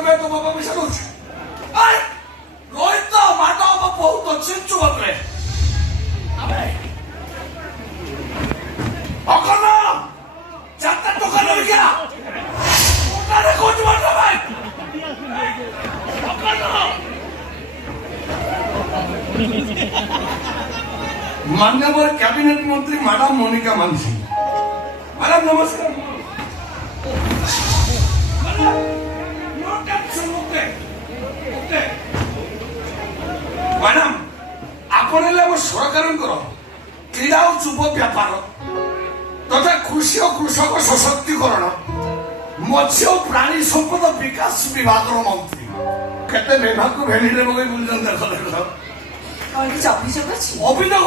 करबे तो बाबा पैसा दउछ आय रोहित माटा बहुत चिंचु बकरे अबे अकल चाहता तो कर क्या ओटारे कोच मार भाई अकल मान्यवर कैबिनेट मंत्री मैडम मोनिका मानसी मैडम नमस्कार मैडम आपण सरकार क्रीड़ा और युव व्यापार तथा कृषि और कृषक सशक्तिकरण मत्स्य और प्राणी संपद विकास विभाग मंत्री केते विभाग को भेली रे मगे बुझन देख अभियोग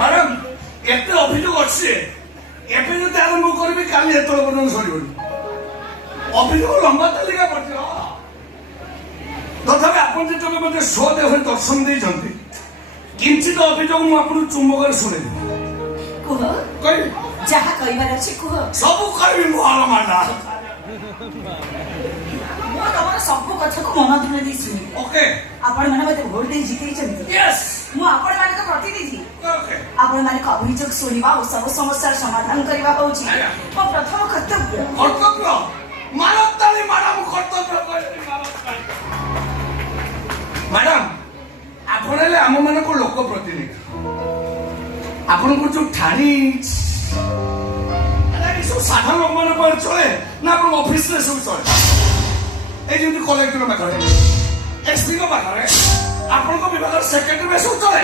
मैडम एते अभियोग अच्छे एबे जो आरंभ करबी काली एतल पर्यंत सरीबनी अभियोग लंबा तालिका पड़छ तथापि आपण जे मते शो देह दर्शन देइछन्ती किंचित अभियोग मु आपन चुंबकर सुने कुह कहि जहा कहिबार अछि कुह सब कहबी मु आला माडा मो तमर सब कथा को मन धुने दी सुनी ओके आपण माने मते वोट दे जितै छन्ती यस मु आपण माने को प्रतिनिधि ओके आपण माने को अभियोग सुनिबा और सब समस्या समाधान करबा होची मो प्रथम कर्तव्य मानवताली मैडम कर्तव्य कहली मानवताली मैडम आपण ले आम मन को लोक प्रतिनिधि आपण को जो ठाणी सब साधारण लोक मन पर चले ना आपण ऑफिस रे सब चले ए जे कलेक्टर पाखरे एसपी को पाखरे आपण को विभाग सेक्रेटरी में सब चले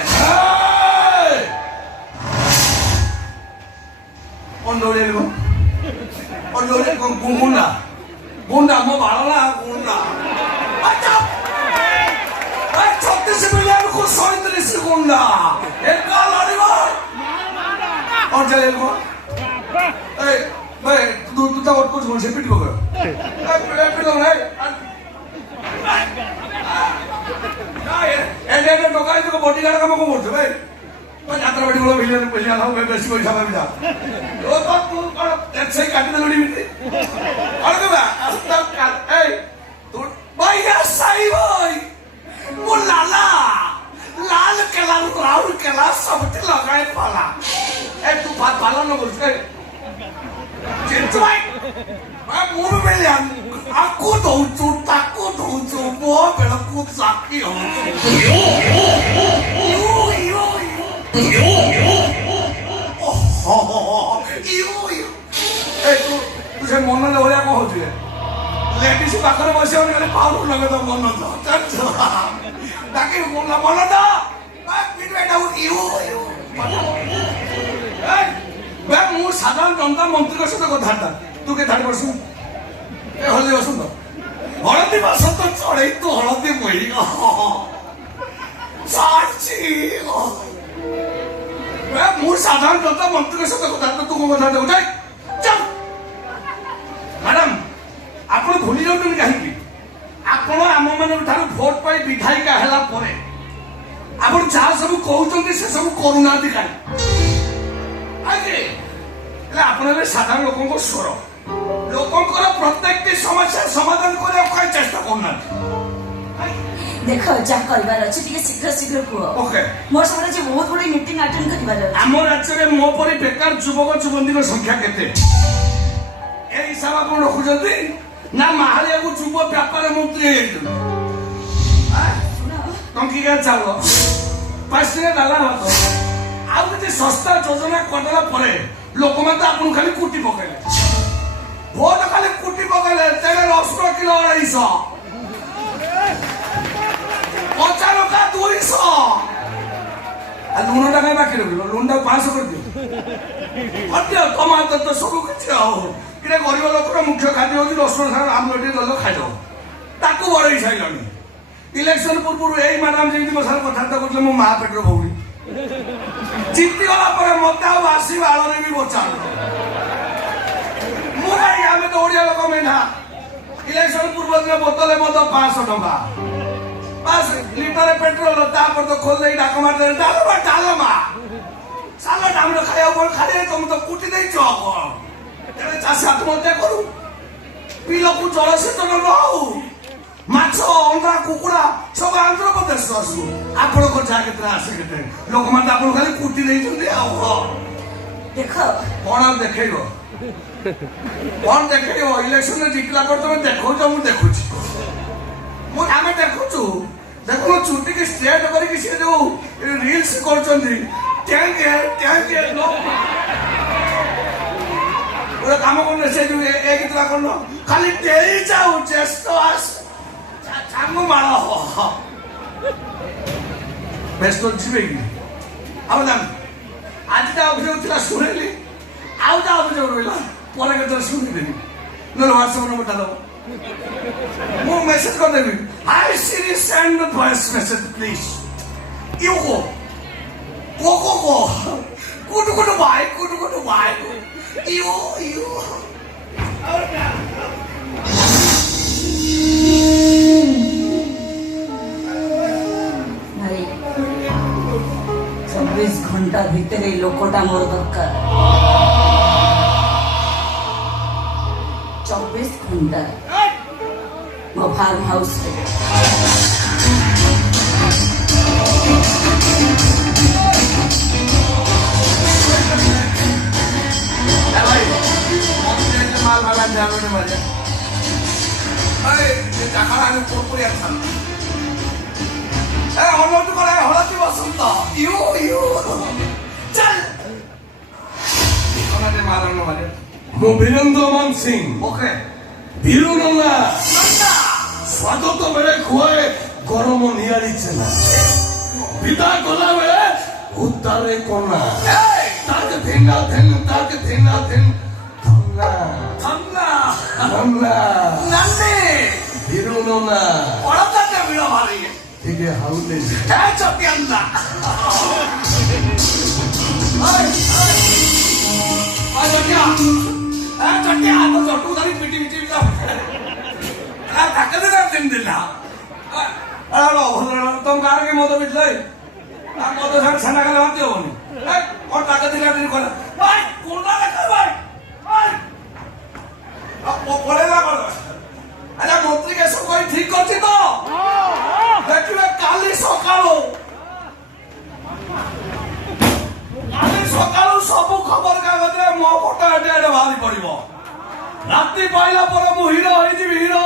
ओंडोले को गुंडा गुंडा मो बाळला गुंडा अच्छा ए 36 मिलियन को 37 गुंडा एका लड़ीबा और चले को ए भाई तू ता और कुछ बोल से पिट को ए पिट को नहीं ए टोकाई तो बॉडीगार्ड काम को बोलछ भाई तो यात्रा बड़ी बोला भिले पैसा ना मैं बेसी पैसा ना बिदा ओ तो तू कौन ऐसे काट दे लड़ी मिटी और के बा तब काट ए तू भैया सही भाई वो लाला लाल केला राउर केला सब ते लगाए पाला ए तू बात पाला न बोल के चिंटू भाई मैं मुंह में ले आको दउचू ताको दउचू मो बेला को साकी हो तुझे मन भलिया कौन हो लेडीज पाखे बस पाउडर लगे तो मन ताकि मन मु साधारण जनता मंत्री सहित कथा तू के धाड़ी बसु हलदी बसु तो हलदी बस तो चढ़े तू हलदी बोली मु साधारण जनता मंत्री सहित कथा तू कौन कथा दे चल मैडम आपण भूली जाउछन काहेकि आपण आम मन ठार भोट पाई विधायिका हैला परे आपण जा सब कहउछन से सब करूना दिखाई आगे ले आपण ले साधारण लोगों को स्वर लोगों को प्रत्येक की समस्या समाधान करे कोई चेष्टा करना देखो जा करिबार अछि टिके शीघ्र शीघ्र को ओके मोर सबरे जे बहुत बड़ी मीटिंग अटेंड करिबार अछि हम राज्य रे मो परि बेकार युवक युवती को संख्या केते ए हिसाब आपण रखुजती ना महालिया को युव व्यापार मंत्री टंकी का चावल 5 दिन डाला भात आउ जे सस्ता योजना करला परे लोक मत आपण खाली कुटी पकैले भोट खाली कुटी पकैले तेरे 10 किलो 250 50 का 200 आ लून टाका बाकी रखिलो लून टा 500 कर दियो अत्य टमाटर तो सब किछ हो किरे गरीब लोकर मुख्य खाद्य होची रसुण साग आमलेट दल खाइदो ताकू बड़ई छाइलानी इलेक्शन पूर्व एई मैडम जेंति मसाल कथा करले मो मा पेटर भौणी जीती गला पर मत आ वासी बाळरे भी बचा मुराई आमे तो ओडिया लोक मेना इलेक्शन पूर्व दिन बोतले मत 500 टका 5 लीटर पेट्रोल ता पर तो खोल दे डाक मार दे डालमा साला डामरो खाया पर खाले तुम तो कुटी दे चौक ଜଣେ ଚାଷୀ ଆତ୍ମହତ୍ୟା କରୁ, ବିଲକୁ ଜଳସେଚନ ନ ହଉ, ମାଛ ଅଣ୍ଡା କୁକୁଡ଼ା ସବୁ ଆନ୍ଧ୍ରପ୍ରଦେଶରୁ ଆସୁ, ଆପଣଙ୍କ ଯାହା କେତେ ଆସେ କେତେ ଲୋକମାନେ ଆପଣ ଖାଲି କୁଟି ଦେଇଛନ୍ତି। ଆଉ ଦେଖ କଣ ଆଉ ଦେଖେଇବ, କଣ ଦେଖେଇବ? ଇଲେକ୍ସନରେ ଜିତିଲା ପରେ ତମେ ଦେଖଉଛ, ମୁଁ ଦେଖୁଛି, ଆମେ ଦେଖୁଛୁ। ଦେଖୁନ ଚୁଟିକି ଷ୍ଟ୍ରେଟ୍ କରିକି ସେ ଯୋଉ ରିଲ୍ସ କରୁଛନ୍ତି, ଗୋଟେ କାମ କରୁନ, ସେ ଯୋଉ ଏ ଗୀତଟା କରୁନ, ଖାଲି ଡେରି ଯାଉ ଚେଷ୍ଟ ଚାଙ୍ଗ ମାଳ ବ୍ୟସ୍ତ ଯିବେ କି? ଆଉ ଜାଣ ଆଜି ତା ଅଭିଯୋଗ ଥିଲା ଶୁଣିଲି, ଆଉ ତା ଅଭିଯୋଗ ରହିଲା ପରେ କେତେବେଳେ ଶୁଣିଦେବି, ନହେଲେ ହ୍ୱାଟ୍ସଆପ ନମ୍ବରଟା ଦବ, ମୁଁ ମେସେଜ କରିଦେବି। Hi Siri send voice message please. You go go go go kudu kudu bye you ଭାଇ 24 ଘଣ୍ଟା ଭିତରେ এই ଲୋକଟା ମୋର ଦରକାର। 24 ଘଣ୍ଟା ମୋ ଫାର୍ମ ହାଉସରେ। হলদি বসন্ত ମୁଁ ବୀରେନ୍ଦ୍ର ମାନ ସିଂ ওকে ବୀରୁ ନନା ସ୍ୱାଗତ ବେଳେ ଖୁଆଏ ଗରମ ନିଆଳି ଛେନା, ବିଦା କଲା ବେଳେ ଉତ୍ତାରେ କନା, ତାକେ ଧିନା ଧିନ ତାକେ ଧିନା ଧିନ ଧନ୍ନା ঠান্ডা ଧନ୍ନା নান্নে ବୀରୁ ନନା পড়াতে বিড়া ভারি ଟିକେ ହାଉଲେ হ্যাঁ চটিয়ান্দা চটিয়া হ্যাঁ চটিয়া তো চটু ধরি পিটি পিটি ধাক্কা দিলে দিন দিন না ତମ ଗାଁରେ କି ମଦ ବିକିଲେ ମଦ ସାଙ୍ଗେ ଛେନା ଖାଲି ବାନ୍ତି ହବନି, କଣ ଟାକା ଦିଲା ଦିନ କହିଲା ଭାଇ କୋଣ୍ଡା ଲେଖା ଭାଇ ପଳେଇଲା କଣ? ଆଚ୍ଛା ମନ୍ତ୍ରୀ ଏସବୁ କହି ଠିକ କରିଛି ତ? ଦେଖିବେ କାଲି ସକାଳୁ ସବୁ ଖବର କାଗଜରେ ମୋ ଫଟୋ ଏଟେ ବାହାରି ପଡିବ। ରାତି ପାଇଲା ପରେ ମୁଁ ହିରୋ ହେଇଯିବି, ହିରୋ।